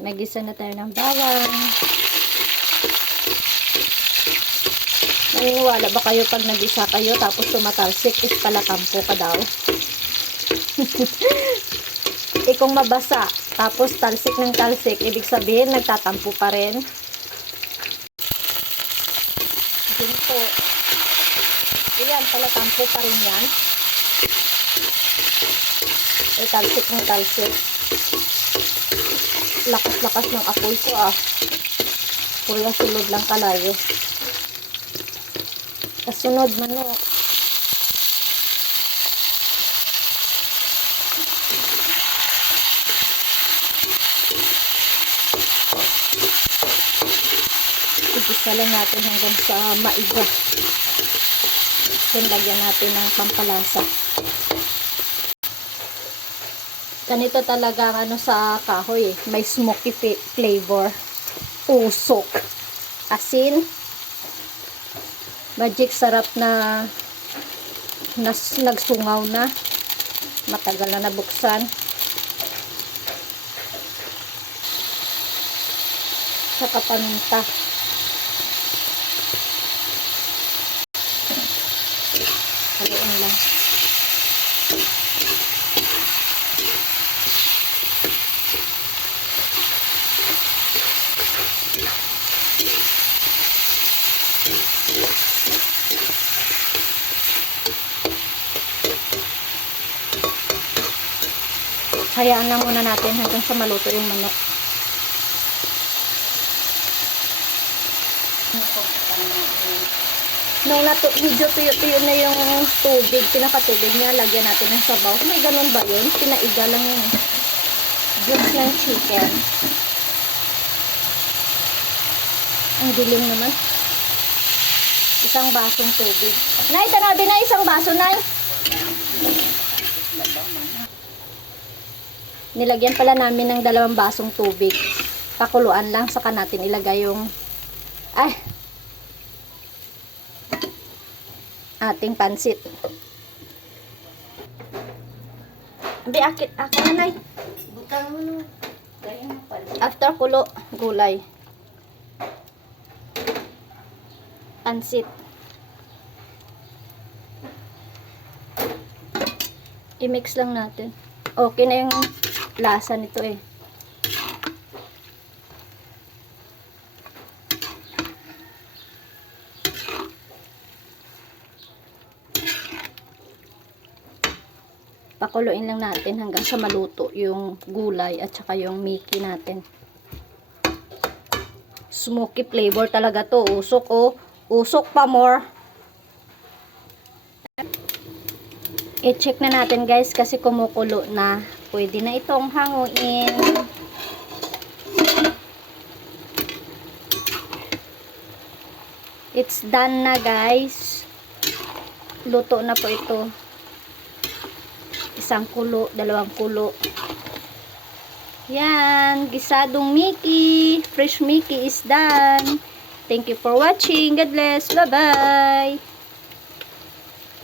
Nagisa na tayo ng bawang. Naniniwala ba kayo pag nag-isa kayo tapos tumatalsik is palakampo ka daw? Kung mabasa tapos talsik ng talsik, ibig sabihin nagtatampo pa rin. Ginto. Ayan, palakampo pa rin yan. Talsik ng talsik. Lakas-lakas ng apoy ko Pura sulod lang kalayo. Kasunod, manok. Igisa lang natin hanggang sa maiga. Then lagyan natin ng pampalasa. Ganito talaga ang sa kahoy May smoky flavor. Usok. Asin. Magic sarap na nagsungaw na. Matagal na nabuksan. Saka paminta. Haluin lang. Hayaan na muna natin hanggang sa maluto yung manok. Nung medyo tuyo-tuyo na yung tubig, pinakatubig niya, lagyan natin ng sabaw. May ganun ba yun? Pinaiga lang yung juice ng chicken. Ang dilim naman. Isang basong tubig. Nay, tanabi na isang baso, Nay. Nilagyan pala namin ng 2 basong tubig. Pakuluan lang, saka natin ilagay yung ating pansit. Abi, ako na, Nay. Butang mo. After kulo, gulay. Pansit. I-mix lang natin. Okay na yung lasa nito Pakuluin lang natin hanggang sa maluto yung gulay at saka yung Mickey natin. Smoky flavor talaga to. Usok usok pa more. I-check na natin guys kasi kumukulo na. Pwede na itong hanguin. It's done na guys. Luto na po ito. 1 kulo, 2 kulo. Yan, gisadong Mickey. Fresh Mickey is done. Thank you for watching. God bless. Bye-bye.